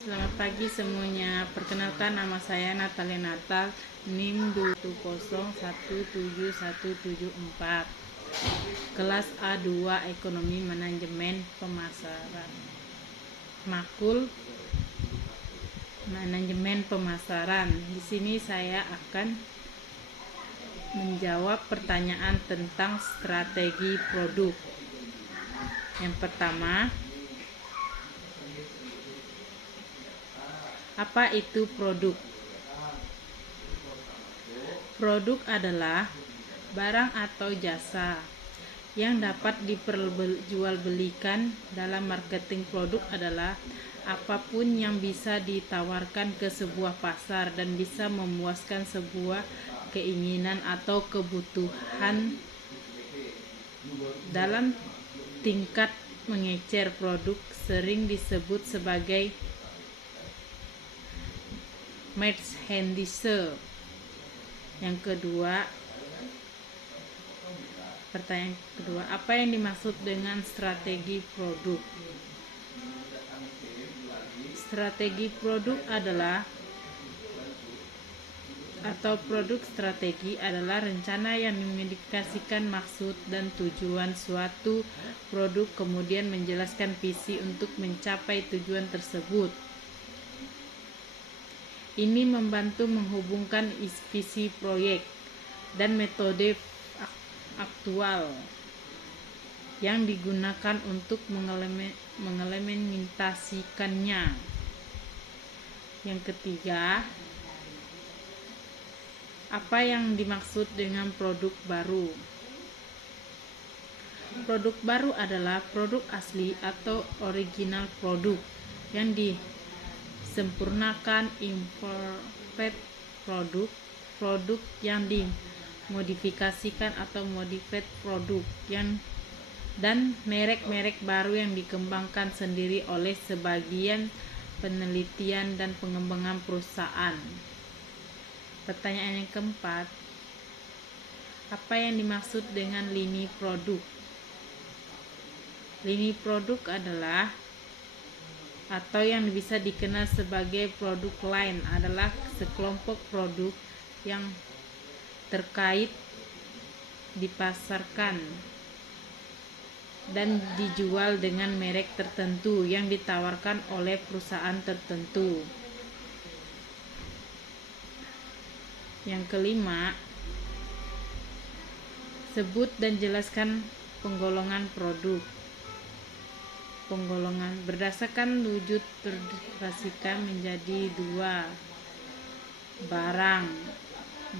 Selamat pagi semuanya. Perkenalkan, nama saya Natalia Natal, NIM 2017174. Kelas A2 Ekonomi Manajemen Pemasaran. Makul Manajemen Pemasaran. Di sini saya akan menjawab pertanyaan tentang strategi produk. Yang pertama, apa itu produk? Produk adalah barang atau jasa yang dapat diperjualbelikan. Dalam marketing, produk adalah apapun yang bisa ditawarkan ke sebuah pasar dan bisa memuaskan sebuah keinginan atau kebutuhan dalam tingkat mengecer. Produk sering disebut sebagai merchandise. Yang kedua, pertanyaan kedua, apa yang dimaksud dengan strategi produk? Strategi produk adalah produk strategi adalah rencana yang mengindikasikan maksud dan tujuan suatu produk, kemudian menjelaskan visi untuk mencapai tujuan tersebut. Ini membantu menghubungkan visi proyek dan metode aktual yang digunakan untuk mengimplementasikannya. Yang ketiga, apa yang dimaksud dengan produk baru? Produk baru adalah produk asli atau original produk yang disempurnakan. Improved produk yang dimodifikasikan atau modified produk dan merek-merek baru yang dikembangkan sendiri oleh sebagian penelitian dan pengembangan perusahaan. Pertanyaan yang keempat, apa yang dimaksud dengan lini produk? Lini produk adalah atau yang bisa dikenal sebagai produk line adalah sekelompok produk yang terkait dipasarkan dan dijual dengan merek tertentu yang ditawarkan oleh perusahaan tertentu. Yang kelima, sebut dan jelaskan penggolongan produk. Penggolongan berdasarkan wujud terdefinisikan menjadi dua, barang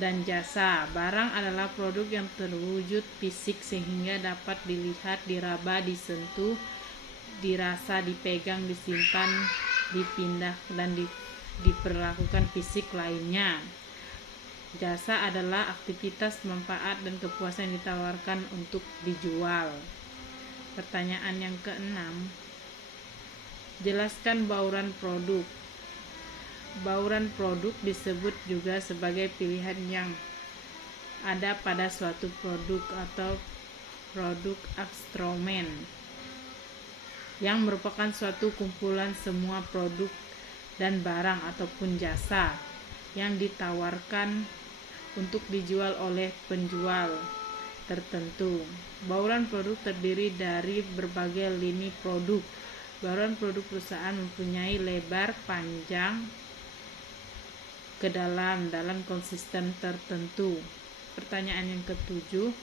dan jasa. Barang adalah produk yang terwujud fisik sehingga dapat dilihat, diraba, disentuh, dirasa, dipegang, disimpan, dipindah, dan diperlakukan fisik lainnya. Jasa adalah aktivitas, manfaat, dan kepuasan yang ditawarkan untuk dijual. Pertanyaan yang keenam, jelaskan bauran produk. Bauran produk disebut juga sebagai pilihan yang ada pada suatu produk atau produk assortment, yang merupakan suatu kumpulan semua produk dan barang ataupun jasa yang ditawarkan untuk dijual oleh penjual tertentu. Bauran produk terdiri dari berbagai lini produk. Bauran produk perusahaan mempunyai lebar, panjang, ke dalam konsisten tertentu. Pertanyaan yang ketujuh,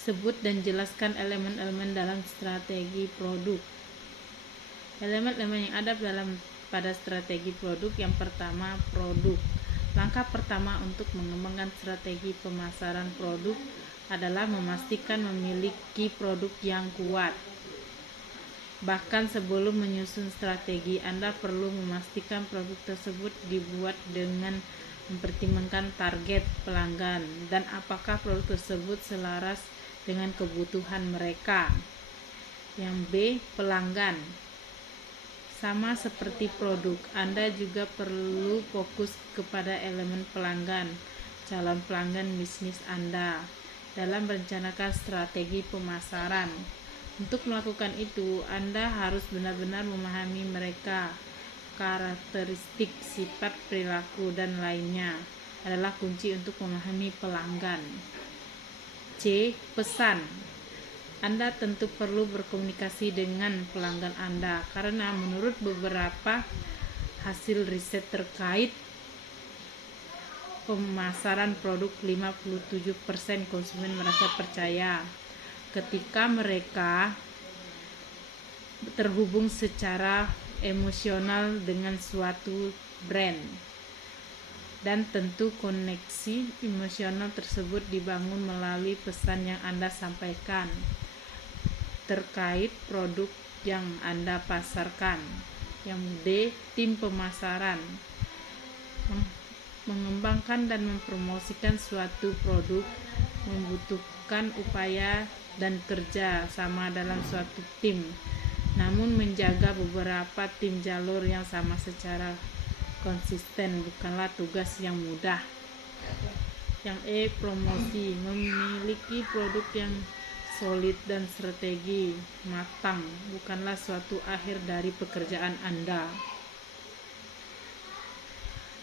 sebut dan jelaskan elemen-elemen dalam strategi produk. Elemen-elemen yang ada pada strategi produk. Yang pertama, produk. Langkah pertama untuk mengembangkan strategi pemasaran produk adalah memastikan memiliki produk yang kuat. Bahkan sebelum menyusun strategi, Anda perlu memastikan produk tersebut dibuat dengan mempertimbangkan target pelanggan dan apakah produk tersebut selaras dengan kebutuhan mereka. Yang B, pelanggan. Sama seperti produk, Anda juga perlu fokus kepada elemen pelanggan, calon pelanggan bisnis Anda dalam merencanakan strategi pemasaran. Untuk melakukan itu, Anda harus benar-benar memahami mereka. Karakteristik, sifat, perilaku, dan lainnya adalah kunci untuk memahami pelanggan. C. Pesan. Anda tentu perlu berkomunikasi dengan pelanggan Anda karena menurut beberapa hasil riset terkait pemasaran produk, 57% konsumen merasa percaya ketika mereka terhubung secara emosional dengan suatu brand, dan tentu koneksi emosional tersebut dibangun melalui pesan yang Anda sampaikan terkait produk yang Anda pasarkan. Yang D. Tim pemasaran. Mengembangkan dan mempromosikan suatu produk membutuhkan upaya dan kerja sama dalam suatu tim, namun menjaga beberapa tim jalur yang sama secara konsisten bukanlah tugas yang mudah. Yang E. Promosi. Memiliki produk yang solid dan strategi matang bukanlah suatu akhir dari pekerjaan Anda.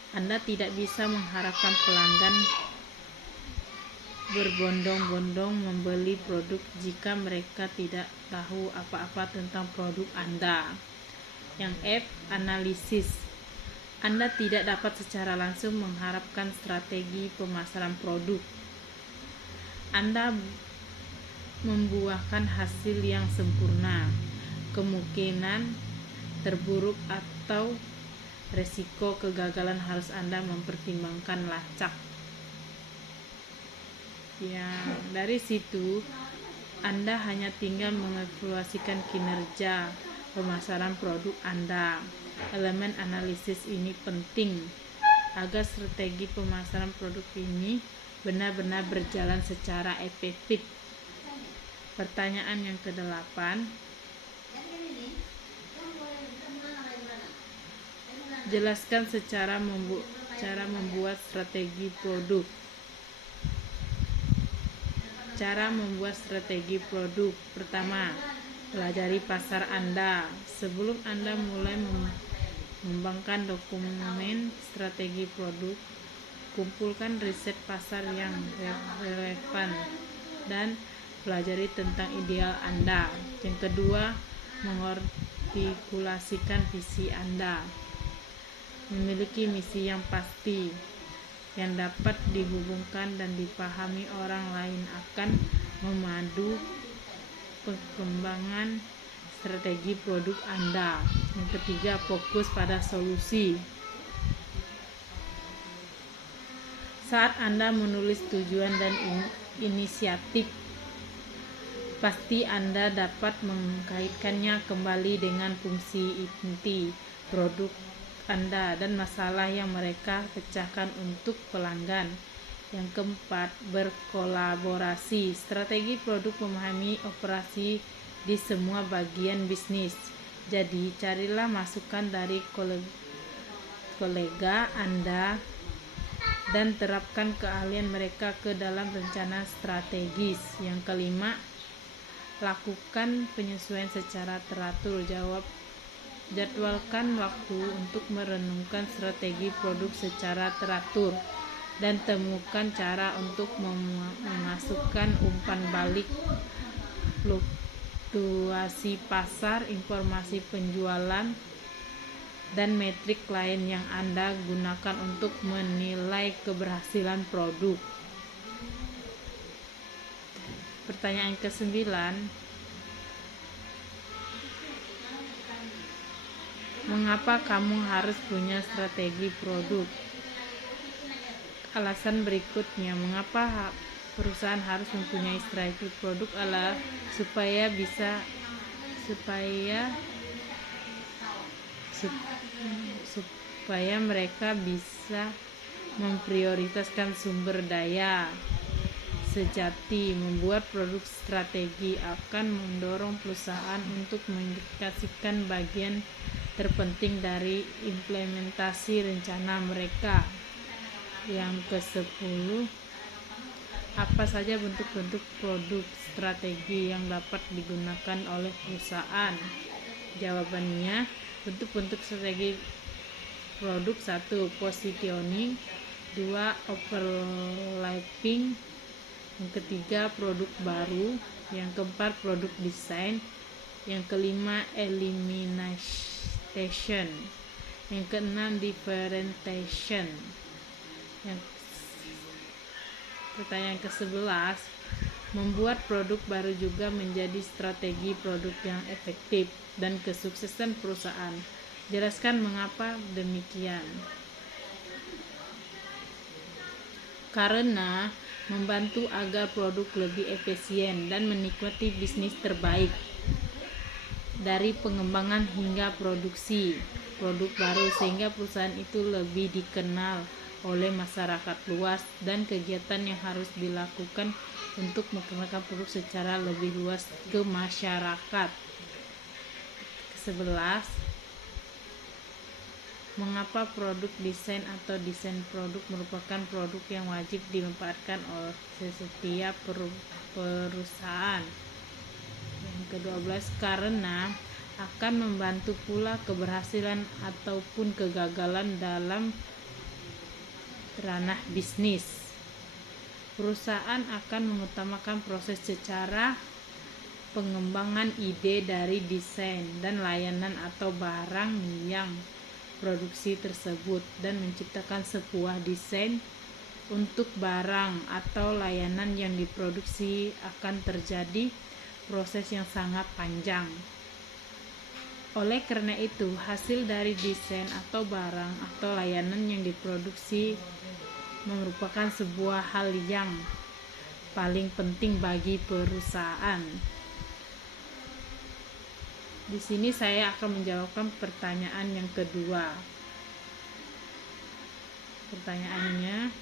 Anda tidak bisa mengharapkan pelanggan berbondong-bondong membeli produk jika mereka tidak tahu apa-apa tentang produk Anda. Yang F. Analisis. Anda tidak dapat secara langsung mengharapkan strategi pemasaran produk Anda membuahkan hasil yang sempurna. Kemungkinan terburuk atau resiko kegagalan harus Anda mempertimbangkan lacak. Ya, dari situ Anda hanya tinggal mengevaluasikan kinerja pemasaran produk Anda. Elemen analisis ini penting agar strategi pemasaran produk ini benar-benar berjalan secara efektif. Pertanyaan yang ke-8. Jelaskan cara membuat strategi produk. Cara membuat strategi produk. Pertama, pelajari pasar Anda. Sebelum Anda mulai mengembangkan dokumen strategi produk, kumpulkan riset pasar yang relevan dan pelajari tentang ideal Anda. Yang kedua, mengartikulasikan visi Anda. Memiliki misi yang pasti yang dapat dihubungkan dan dipahami orang lain akan memandu pengembangan strategi produk Anda. Yang ketiga, fokus pada solusi. Saat Anda menulis tujuan dan inisiatif, pasti Anda dapat mengkaitkannya kembali dengan fungsi inti produk Anda dan masalah yang mereka pecahkan untuk pelanggan. Yang keempat, berkolaborasi. Strategi produk memahami operasi di semua bagian bisnis. Jadi, carilah masukan dari kolega Anda dan terapkan keahlian mereka ke dalam rencana strategis. Yang kelima, lakukan penyesuaian secara teratur. Jadwalkan waktu untuk merenungkan strategi produk secara teratur dan temukan cara untuk memasukkan umpan balik, fluktuasi pasar, informasi penjualan, dan metrik lain yang Anda gunakan untuk menilai keberhasilan produk. Pertanyaan ke-9. Mengapa kamu harus punya strategi produk? Alasan berikutnya, mengapa perusahaan harus mempunyai strategi produk adalah supaya mereka bisa memprioritaskan sumber daya. Sejati, membuat produk strategi akan mendorong perusahaan untuk mengindikasikan bagian terpenting dari implementasi rencana mereka. Yang ke-10, Apa saja bentuk-bentuk produk strategi yang dapat digunakan oleh perusahaan? Jawabannya, bentuk-bentuk strategi produk: 1. Positioning, 2. Overlapping, yang ketiga produk baru, yang keempat produk desain, yang kelima elimination, yang keenam differentiation. Pertanyaan ke-11, membuat produk baru juga menjadi strategi produk yang efektif dan kesuksesan perusahaan. Jelaskan mengapa demikian. Karena membantu agar produk lebih efisien dan menikmati bisnis terbaik, dari pengembangan hingga produksi produk baru, sehingga perusahaan itu lebih dikenal oleh masyarakat luas, dan kegiatan yang harus dilakukan untuk memperkenalkan produk secara lebih luas ke masyarakat. 11. Mengapa produk desain atau desain produk merupakan produk yang wajib dimanfaatkan oleh setiap perusahaan? Yang ke-12, karena akan membantu pula keberhasilan ataupun kegagalan dalam ranah bisnis. Perusahaan akan mengutamakan proses secara pengembangan ide dari desain dan layanan atau barang yang produksi tersebut, dan menciptakan sebuah desain untuk barang atau layanan yang diproduksi akan terjadi proses yang sangat panjang. Oleh karena itu, hasil dari desain atau barang atau layanan yang diproduksi merupakan sebuah hal yang paling penting bagi perusahaan. Di sini saya akan menjawabkan pertanyaan yang kedua. Pertanyaannya,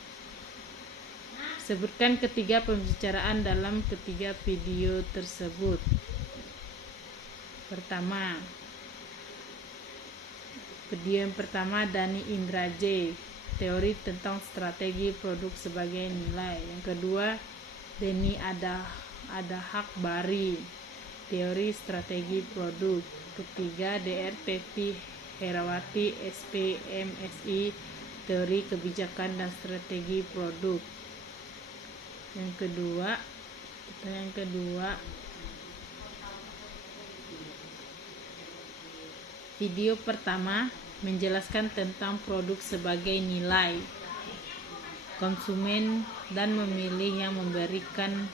sebutkan ketiga pembicaraan dalam ketiga video tersebut. Pertama, video yang pertama, Dani Indra J, teori tentang strategi produk sebagai nilai. Yang kedua, Denny Adahak Bari, teori strategi produk. Ketiga, Dr. Teti Herawati, SPMSI, teori kebijakan dan strategi produk. Pertanyaan kedua, video pertama menjelaskan tentang produk sebagai nilai konsumen dan memilih yang memberikan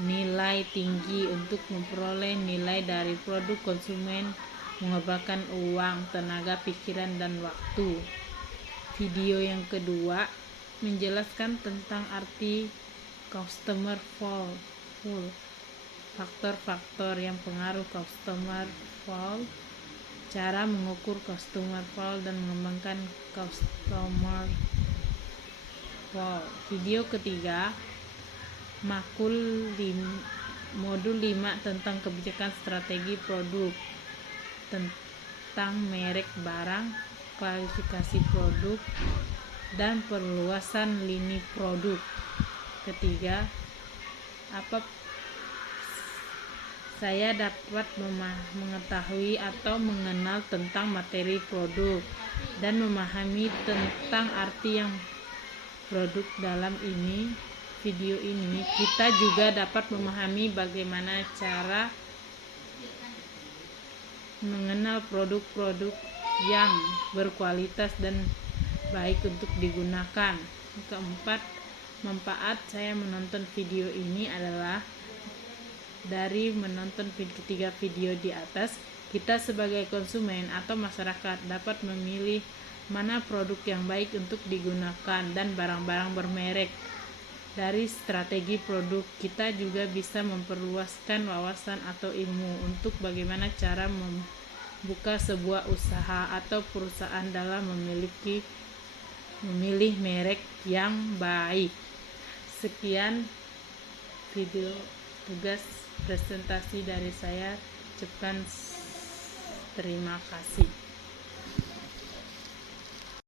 nilai tinggi untuk memperoleh nilai dari produk. Konsumen mengorbankan uang, tenaga, pikiran, dan waktu. Video yang kedua menjelaskan tentang arti customer value, faktor-faktor yang pengaruh customer value, cara mengukur customer value, dan mengembangkan customer value. Video ketiga, modul 5 tentang kebijakan strategi produk, tentang merek barang, klasifikasi produk, dan perluasan lini produk. Ketiga, apa saya dapat mengetahui atau mengenal tentang materi produk dan memahami tentang arti yang produk. Dalam video ini kita juga dapat memahami bagaimana cara mengenal produk-produk yang berkualitas dan baik untuk digunakan. Keempat, manfaat saya menonton video ini adalah dari menonton ketiga video di atas, kita sebagai konsumen atau masyarakat dapat memilih mana produk yang baik untuk digunakan dan barang-barang bermerek. Dari strategi produk, kita juga bisa memperluaskan wawasan atau ilmu untuk bagaimana cara membuka sebuah usaha atau perusahaan dalam memilih merek yang baik. Sekian video tugas presentasi dari saya. Ucapkan terima kasih.